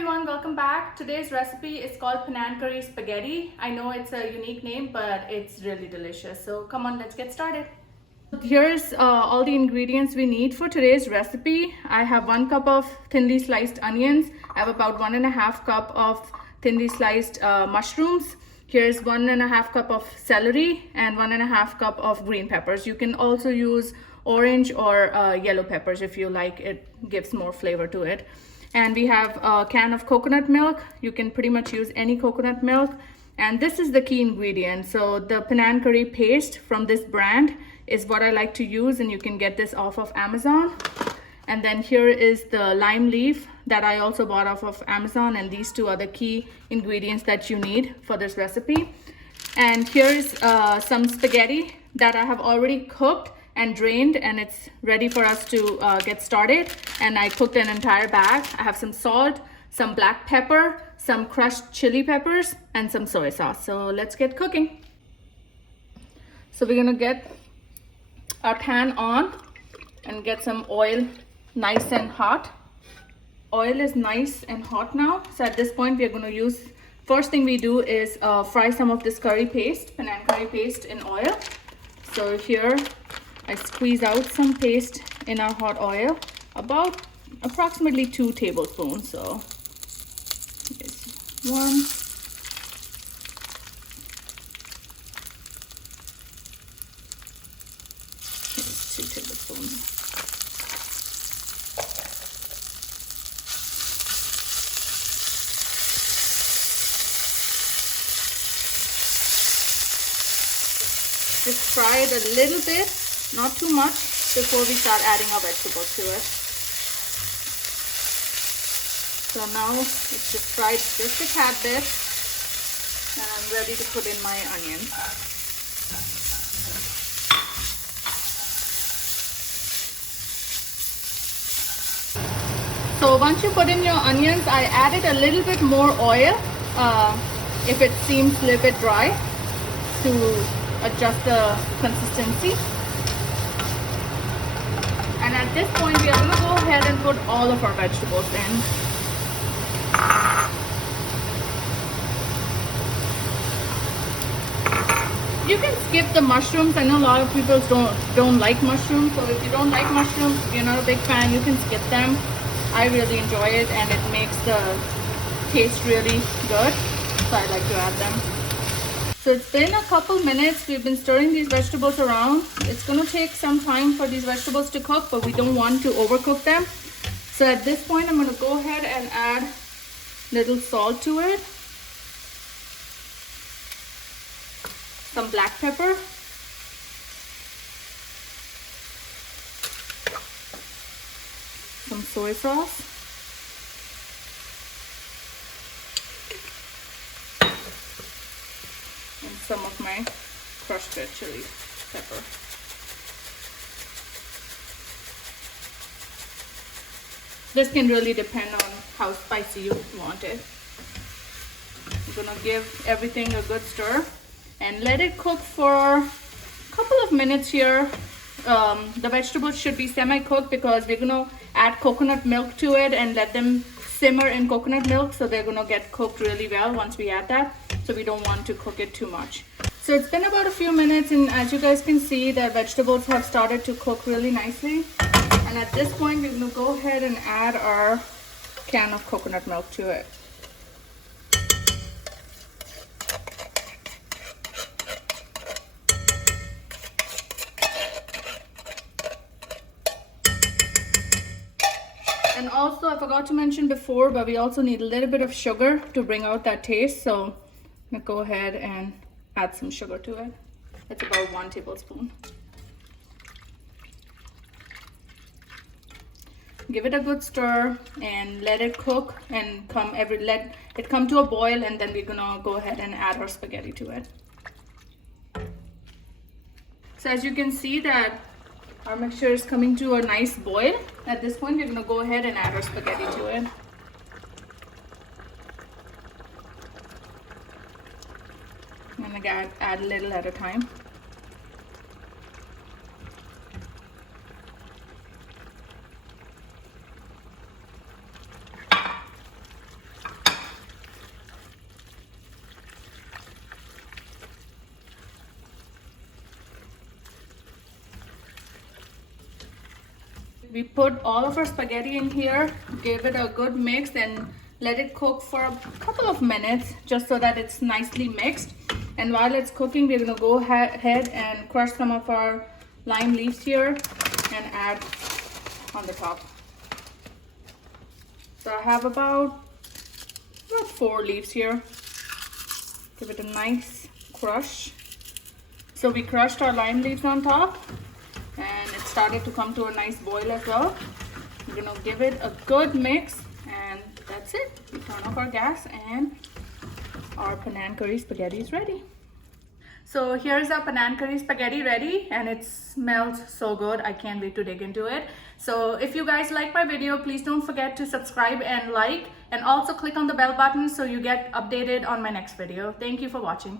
everyone, welcome back. Today's recipe is called Panang curry spaghetti. I know it's a unique name, but it's really delicious. So come on, let's get started. Here's all the ingredients we need for today's recipe. I have 1 cup of thinly sliced onions. I have about 1.5 cup of thinly sliced mushrooms. Here's 1.5 cup of celery and 1.5 cup of green peppers. You can also use orange or yellow peppers if you like. It gives more flavor to it. And we have a can of coconut milk. You can pretty much use any coconut milk. And this is the key ingredient. So the Panang curry paste from this brand is what I like to use, and you can get this off of Amazon. And then here is the lime leaf that I also bought off of Amazon, and these two are the key ingredients that you need for this recipe. And here's some spaghetti that I have already cooked and drained, and it's ready for us to get started. And I cooked an entire bag. I have some salt, some black pepper, some crushed chili peppers, and some soy sauce. So let's get cooking. So we're gonna get our pan on and get some oil nice and hot. Oil is nice and hot now. So at this point, we are going to use, first thing we do is fry some of this curry paste, Panang curry paste, in oil. So here I squeeze out some paste in our hot oil, about approximately 2 tablespoons. So here's 1. Here's 2 tablespoons. Just fry it a little bit, not too much, before we start adding our vegetables to it. So now it's just fried just a tad bit, and I'm ready to put in my onions. So once you put in your onions, I added a little bit more oil if it seems a little bit dry, to adjust the consistency. And at this point, we are going to go ahead and put all of our vegetables in. You can skip the mushrooms. I know a lot of people don't like mushrooms. So if you don't like mushrooms, if you're not a big fan, you can skip them. I really enjoy it, and it makes the taste really good. So I like to add them. So it's been a couple minutes. We've been stirring these vegetables around. It's going to take some time for these vegetables to cook, but we don't want to overcook them. So at this point, I'm going to go ahead and add a little salt to it, some black pepper, some soy sauce, and some of my crushed red chili pepper. This can really depend on how spicy you want it. I'm gonna give everything a good stir and let it cook for a couple of minutes here. The vegetables should be semi-cooked because we're gonna add coconut milk to it and let them simmer in coconut milk, so they're gonna get cooked really well once we add that. So we don't want to cook it too much. So it's been about a few minutes, and as you guys can see, the vegetables have started to cook really nicely. And at this point, we're gonna go ahead and add our can of coconut milk to it. And also, I forgot to mention before, but we also need a little bit of sugar to bring out that taste. So I'm gonna go ahead and add some sugar to it. It's about 1 tablespoon. Give it a good stir and let it cook and let it come to a boil, and then we're gonna go ahead and add our spaghetti to it. So as you can see that our mixture is coming to a nice boil. At this point, we're gonna go ahead and add our spaghetti to it. I'm gonna add a little at a time. we put all of our spaghetti in here, give it a good mix, and let it cook for a couple of minutes just so that it's nicely mixed. And while it's cooking, we're gonna go ahead and crush some of our lime leaves here and add on the top. So I have about 4 leaves here. Give it a nice crush. So we crushed our lime leaves on top and it started to come to a nice boil as well. We're gonna give it a good mix and that's it. We turn off our gas and our Panang curry spaghetti is ready. So here's our Panang curry spaghetti ready and it smells so good. I can't wait to dig into it. So if you guys like my video, please don't forget to subscribe and like, and also click on the bell button so you get updated on my next video. Thank you for watching.